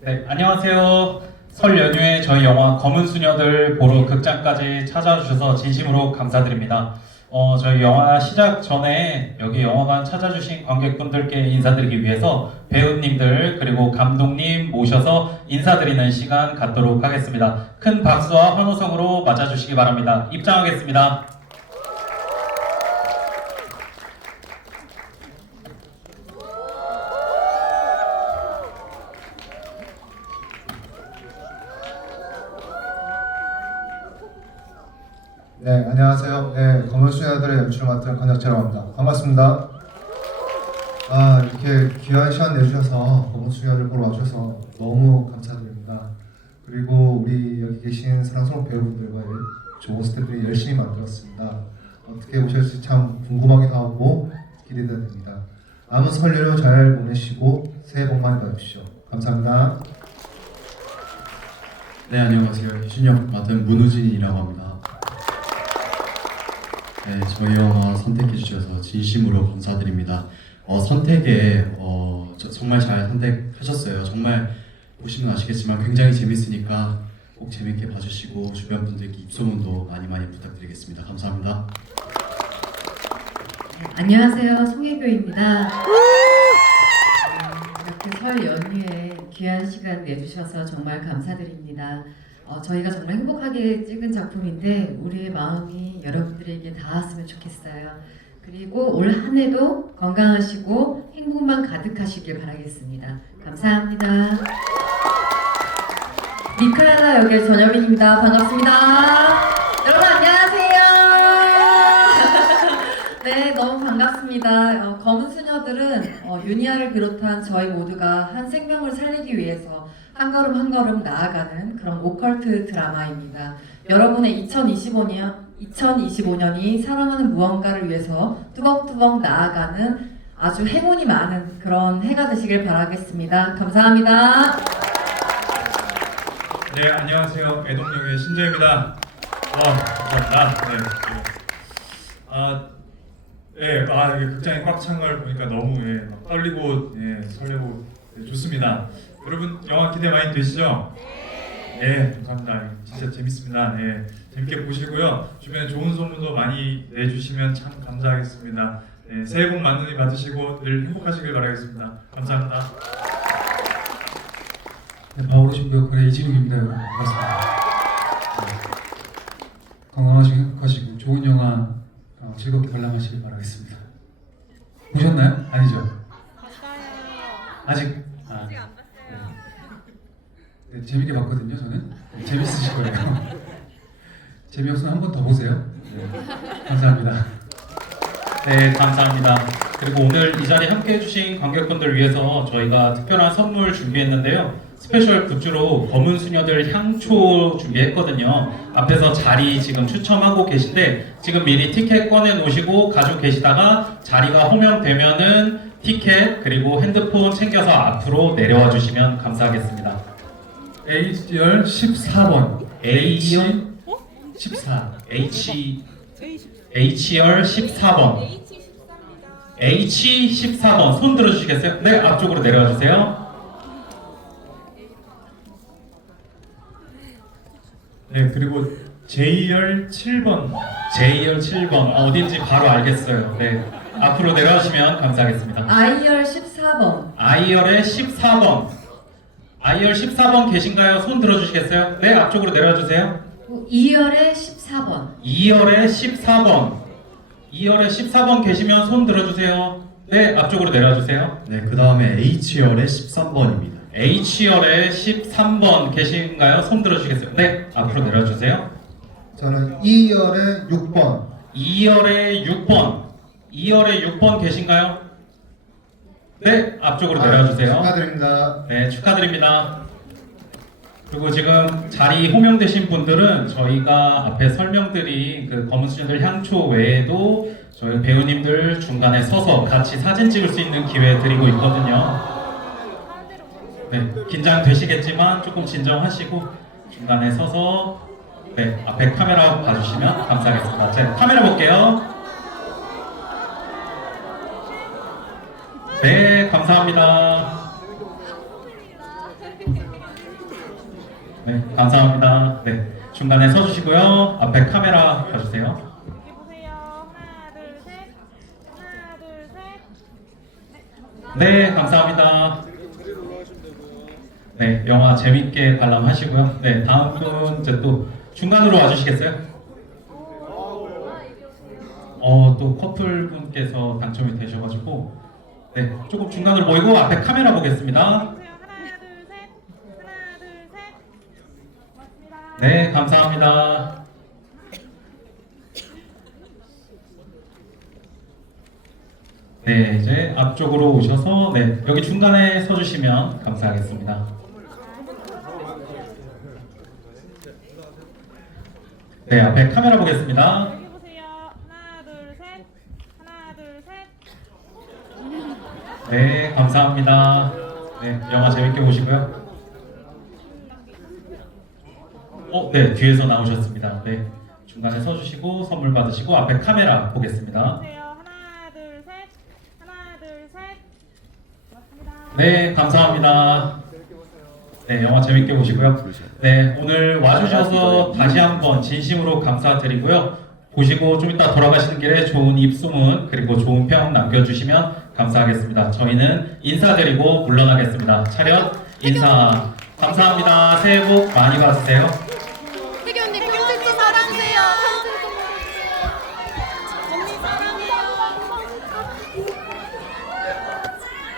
네, 안녕하세요. 설 연휴에 저희 영화 검은 수녀들 보러 극장까지 찾아주셔서 진심으로 감사드립니다. 어, 저희 영화 시작 전에 여기 영화관 찾아주신 관객분들께 인사드리기 위해서 배우님들 그리고 감독님 모셔서 인사드리는 시간 갖도록 하겠습니다. 큰 박수와 환호성으로 맞아주시기 바랍니다. 입장하겠습니다. 네, 안녕하세요. 네, 검은 수녀들의 연출을 맡은 권혁재라고 합니다. 반갑습니다. 아, 이렇게 귀한 시간 내주셔서 검은 수녀들 보러 와주셔서 너무 감사드립니다. 그리고 우리 여기 계신 사랑스러운 배우분들과 좋은 스태프들이 열심히 만들었습니다. 어떻게 오실지 참 궁금하기도 하고 기대가 됩니다. 남은 설 연휴 잘 보내시고 새해 복 많이 받으십시오. 감사합니다. 네 안녕하세요 희준역 맡은 문우진이라고 합니다. 네 저희 영화 선택해 주셔서 진심으로 감사드립니다. 어, 선택에 어, 저- 정말 잘 선택하셨어요. 정말 보시면 아시겠지만 굉장히 재밌으니까 꼭 재밌게 봐주시고 주변 분들께 입소문도 많이 많이 부탁드리겠습니다. 감사합니다. 안녕하세요. 송혜교입니다. 이렇게 설 연휴에 귀한 시간 내주셔서 정말 감사드립니다. 어, 저희가 정말 행복하게 찍은 작품인데 우리의 마음이 여러분들에게 닿았으면 좋겠어요. 그리고 올 한 해도 건강하시고 행복만 가득하시길 바라겠습니다. 감사합니다. 미카엘라 역의 전여빈입니다. 반갑습니다. 여러분 안녕하세요. 네, 너무 반갑습니다. 어, 검은 수녀들은 어, 유니아를 비롯한 저희 모두가 한 생명을 살리기 위해서 한 걸음 한 걸음 나아가는 그런 오컬트 드라마입니다. 여러분의 2025년, 2025년이 사랑하는 무언가를 위해서 뚜벅뚜벅 나아가는 아주 행운이 많은 그런 해가 되시길 바라겠습니다. 감사합니다. 네, 안녕하세요. 애동역의 신재입니다. 와, 감사합니다. 네. 네. 아, 예, 아, 이게 극장이 꽉 찬 걸 보니까 너무 예, 막 떨리고 예, 설레고 네, 좋습니다. 여러분 영화 기대 많이 되시죠? 네, 감사합니다. 진짜 재밌습니다. 네, 재밌게 보시고요. 주변에 좋은 소문도 많이 내주시면 참 감사하겠습니다. 네, 새해 복 많이 받으시고 늘 행복하시길 바라겠습니다. 감사합니다. 네, 바오로 역할의 이진욱입니다. 반갑습니다. 네. 건강하시고 행복하시고 좋은 영화 어, 즐겁게 관람하시길 바라겠습니다. 보셨나요? 아니죠? 아직 아, 네. 네, 재밌게 봤거든요. 저는 네, 재밌으실 거예요. 재미없으면 한 번 더 보세요. 네, 감사합니다. 네, 감사합니다. 그리고 오늘 이 자리에 함께 해주신 관객분들 위해서 저희가 특별한 선물 준비했는데요. 스페셜 굿즈로 검은 수녀들 향초 준비했거든요. 앞에서 자리 지금 추첨하고 계신데 지금 미리 티켓 꺼내 놓으시고 가지고 계시다가 자리가 호명되면은 티켓 그리고 핸드폰 챙겨서 앞으로 내려와 주시면 감사하겠습니다. H열 14번 H 14 H H열 14번 H14번 손 들어주시겠어요? 네 앞쪽으로 내려와 주세요. 네, 그리고 J열 7번 J열 7번 어딘지 바로 알겠어요. 네 앞으로 내려와 주시면 감사하겠습니다. 아이열 14번. I열의 14번 I열 14번 계신가요? 손 들어주시겠어요? 네 앞쪽으로 내려와 주세요. 2열의 14번. 2열의 14번 2열의 14번 계시면 손 들어주세요. 네 앞쪽으로 내려와 주세요. 네 그 다음에 H열의 13번입니다. H열의 13번 계신가요? 손 들어주시겠어요? 네, 앞으로 내려주세요. 저는 2열의 6번. 2열의 6번. 2열의 6번 계신가요? 네, 앞쪽으로 아, 내려주세요. 축하드립니다. 네, 축하드립니다. 그리고 지금 자리 호명되신 분들은 저희가 앞에 설명드린 그 검은 수녀들 향초 외에도 저희 배우님들 중간에 서서 같이 사진 찍을 수 있는 기회 드리고 있거든요. 네, 긴장되시겠지만 조금 진정하시고 중간에 서서 네, 앞에 카메라 봐주시면 감사하겠습니다. 제 카메라 볼게요. 네, 감사합니다. 네, 감사합니다. 네, 중간에 서주시고요. 앞에 카메라 셋. 네, 감사합니다. 네, 영화 재밌게 관람하시고요. 네, 다음 분 이제 또 중간으로 와주시겠어요? 어, 또 커플 분께서 당첨이 되셔가지고 네, 조금 중간으로 모이고 앞에 카메라 보겠습니다. 네, 감사합니다. 네, 이제 앞쪽으로 오셔서 네, 여기 중간에 서 주시면 감사하겠습니다. 네, 앞에 카메라 보겠습니다. 여기 보세요. 하나, 둘, 셋. 하나, 둘, 셋. 네, 감사합니다. 네, 영화 재밌게 보시고요. 어, 네, 뒤에서 나오셨습니다. 네, 중간에 서주시고 선물 받으시고 앞에 카메라 보겠습니다. 하나, 둘, 셋. 하나, 둘, 셋. 고맙습니다. 네, 감사합니다. 네, 영화 재밌게 보시고요. 네, 오늘 와주셔서 다시 한번 진심으로 감사드리고요. 보시고 좀 이따 돌아가시는 길에 좋은 입소문 그리고 좋은 평 남겨주시면 감사하겠습니다. 저희는 인사드리고 물러나겠습니다. 차렷 인사 감사합니다. 새해 복 많이 받으세요.